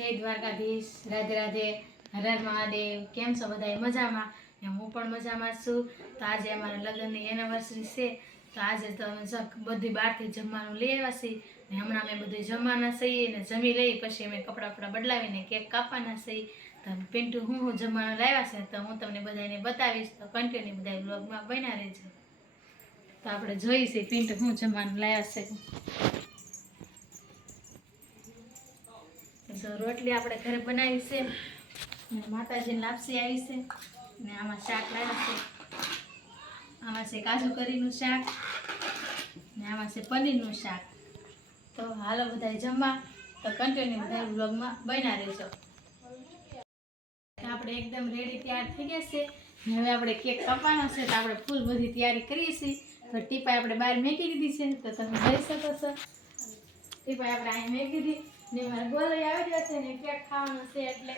જય દ્વારકાધીશ, રાધે રાધે, હર હર મહાદેવ. કેમ છો બધા? મજામાં? ને હું પણ મજામાં છું. તો આજે અમારા લગ્નની એનિવર્સરી છે, તો આજે તો અમે બધી બહારથી જમવાનું લઈ આવ્યા છીએ. ને હમણાં અમે બધું જમવાના છીએ ને જમી લઈ પછી અમે કપડાં બદલાવીને કેક કાપવાના છીએ. તો પિન્ટુ હું જમવાનું લાવ્યા છે તો હું તમને બધાને બતાવીશ, તો કન્ટિન્યુ બધા બ્લોગમાં બન્યા રહેજો. તો આપણે જોઈશું પિન્ટુ હું જમવાનું લાવ્યા છે. તો રોટલી આપણે ઘરે બનાવી છે ને માતાજીને લાપસી આવી છે ને આમાં શાક લાવ્યા છે. આમાં છે કાજુ કરીનું શાક ને આમાં છે પનીરનું શાક. તો હાલો બધા જમવા, તો કન્ટિન્યુ બધા વ્લોગમાં બન્યા રહેજો. આપણે એકદમ રેડી તૈયાર થઈ ગયા છે. હવે આપણે કેક કાપવાનો છે તો આપણે ફૂલ બધી તૈયારી કરીએ છીએ. તો ટીપાઈ આપણે બહાર મેકી દીધી છે, તો તમે જોઈ શકો છો. ટીપાઈ આપણે અહીં મેકી દીધી ને મારે ગોલઈ આવી ગયો છે ને કેક ખાવાનો છે એટલે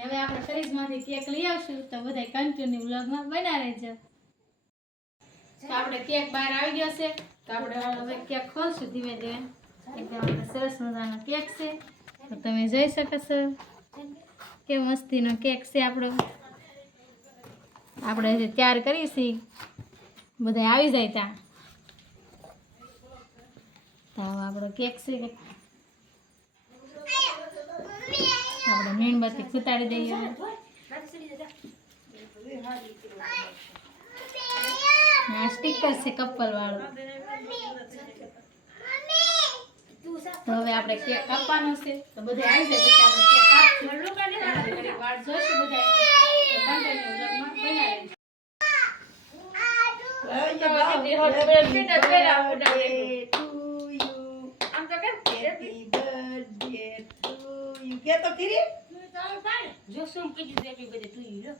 હવે આપણે ફ્રીજમાંથી કેક લઈ આવશું. તો બધા કન્ટિન્યુ વ્લોગમાં બન્યા રહેજો. તો આપણે કેક બહાર આવી ગયો છે, તો આપણે હવે કેક ખોલશું ધીમે ધીમે. એકદમ સરસ મજાનો કેક છે, તો તમે જોઈ શકો છો કે મસ્તીનો કેક છે આપણો. આપણે તૈયાર કરીશી, બધા આવી જાય ત્યાં. તો આપણો કેક છે, આપણે મીણબત્તી ફૂટાડી દઈએ. આ સ્ટીકર છે કપલ વાળું. તો હવે આપણે કેક કાપવાનો છે, તો બધા આવી જાય પછી આપણે કેક કાપશું. વાળ જોઈશું બધા, તો કન્ટિન્યુ વ્લોગમાં બન્યા રહેજો. કે તો ખરી જો શું કીધું હેપી બર્થડે ટુ યુ.